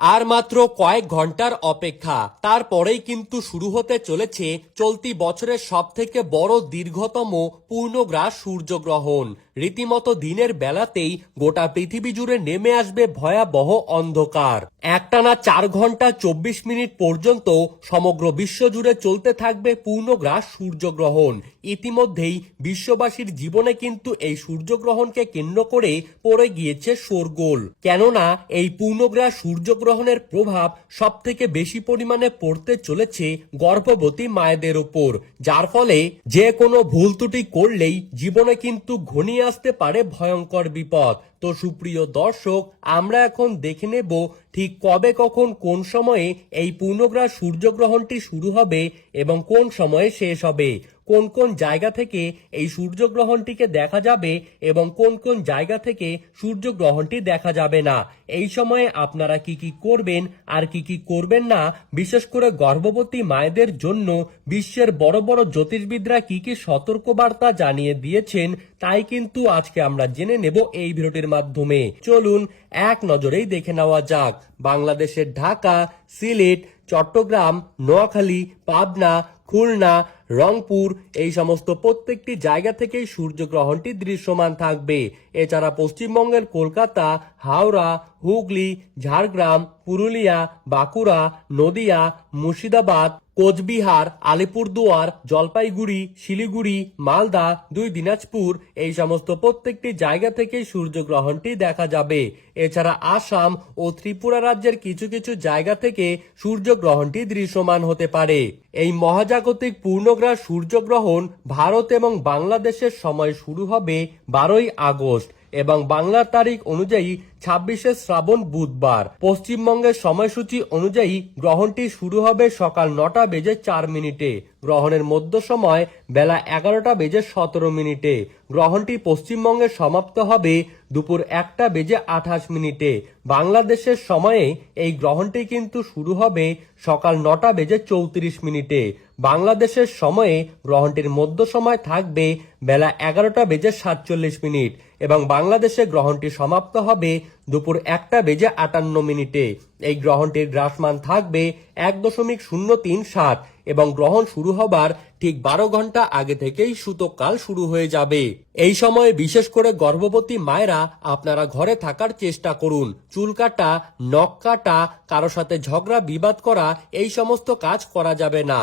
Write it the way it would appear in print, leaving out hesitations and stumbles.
আর মাত্র কয়েক ঘন্টার অপেক্ষা, তারপরেই কিন্তু শুরু হতে চলেছে চলতি বছরের সবথেকে বড় দীর্ঘতম পূর্ণগ্রাস সূর্যগ্রহণ। রীতিমতো দিনের বেলাতেই গোটা পৃথিবী জুড়ে নেমে আসবে ভয়াবহ অন্ধকার। একটানা 4 ঘন্টা 24 মিনিট পর্যন্ত সমগ্র বিশ্ব জুড়ে চলতে থাকবে পূর্ণগ্রাস সূর্যগ্রহণ। ইতিমধ্যেই বিশ্ববাসীর জীবনে কিন্তু এই সূর্যগ্রহণকে কেন্দ্র করে পড়ে গিয়েছে শোরগোল। কেননা এই পূর্ণগ্রাস সূর্যগ্রহণের প্রভাব সব থেকে বেশি পরিমাণে পড়তে চলেছে গর্ভবতী মায়েদের উপর, যার ফলে যে কোনো ভুল ত্রুটি করলেই জীবনে কিন্তু ঘনিয়ে আসতে পারে ভয়ঙ্কর বিপদ। তো সুপ্রিয় দর্শক, আমরা এখন দেখে নেব ঠিক কবে, কখন, কোন সময়ে এই পূর্ণগ্রাস সূর্যগ্রহণটি শুরু হবে এবং কোন সময়ে শেষ হবে। কোন কোন জায়গা থেকে এই সূর্যগ্রহণটিকে দেখা যাবে এবং কোন কোন জায়গা থেকে সূর্যগ্রহণটি দেখা যাবে না। এই সময়ে আপনারা কি কি করবেন আর কি কি করবেন না, বিশেষ করে গর্ভবতী মায়েদের জন্য বিশ্বের বড় বড় জ্যোতির্বিদরা কি কি সতর্কবার্তা জানিয়ে দিয়েছেন, তাই কিন্তু আজকে আমরা জেনে নেব এই ভিডিওটির মাধ্যমে। চলুন এক নজরেই দেখে নেওয়া যাক। বাংলাদেশের ঢাকা, সিলেট, চট্টগ্রাম, নোয়াখালী, পাবনা, খুলনা, রংপুর এই সমস্ত প্রত্যেকটি জায়গা থেকেই সূর্যগ্রহণটি দৃশ্যমান থাকবে। এছাড়া পশ্চিমবঙ্গের কলকাতা, হাওড়া, হুগলি, ঝাড়গ্রাম, পুরুলিয়া, বাঁকুড়া, নদিয়া, মুর্শিদাবাদ, কোচবিহার, আলিপুরদুয়ার, জলপাইগুড়ি, শিলিগুড়ি, মালদা, দিনাজপুর এই সমস্ত প্রত্যেকটি জায়গা থেকেই সূর্যগ্রহণটি দেখা যাবে। এছাড়া আসাম ও ত্রিপুরা রাজ্যের কিছু কিছু জায়গা থেকে সূর্যগ্রহণটি দৃশ্যমান হতে পারে। এই মহাজাগতিক পূর্ণগ্রাস সূর্যগ্রহণ ভারত এবং বাংলাদেশের সময় শুরু হবে 12ই আগস্ট এবং বাংলার তারিখ অনুযায়ী 26শে শ্রাবণ বুধবার। পশ্চিমবঙ্গের সময়সূচি অনুযায়ী গ্রহণটি শুরু হবে সকাল 9:04। গ্রহণের মধ্য সময় বেলা 11:17। গ্রহণটি পশ্চিমবঙ্গে সমাপ্ত হবে দুপুর 1:28। বাংলাদেশের সময়ে এই গ্রহণটি কিন্তু শুরু হবে সকাল 9:34। বাংলাদেশের সময়ে গ্রহণটির মধ্য সময় থাকবে বেলা 11:47 এবং বাংলাদেশে গ্রহণটি সমাপ্ত হবে দুপুর 1:58। এই গ্রহণটির গ্রাসমান থাকবে 1.037 এবং গ্রহণ শুরু হবার ঠিক 12 ঘন্টা আগে থেকেই সূতককাল শুরু হয়ে যাবে। এই সময়ে বিশেষ করে গর্ভবতী মায়েরা আপনারা ঘরে থাকার চেষ্টা করুন। চুল কাটা, নখ কাটা, কারো সাথে ঝগড়া বিবাদ করা এই সমস্ত কাজ করা যাবে না।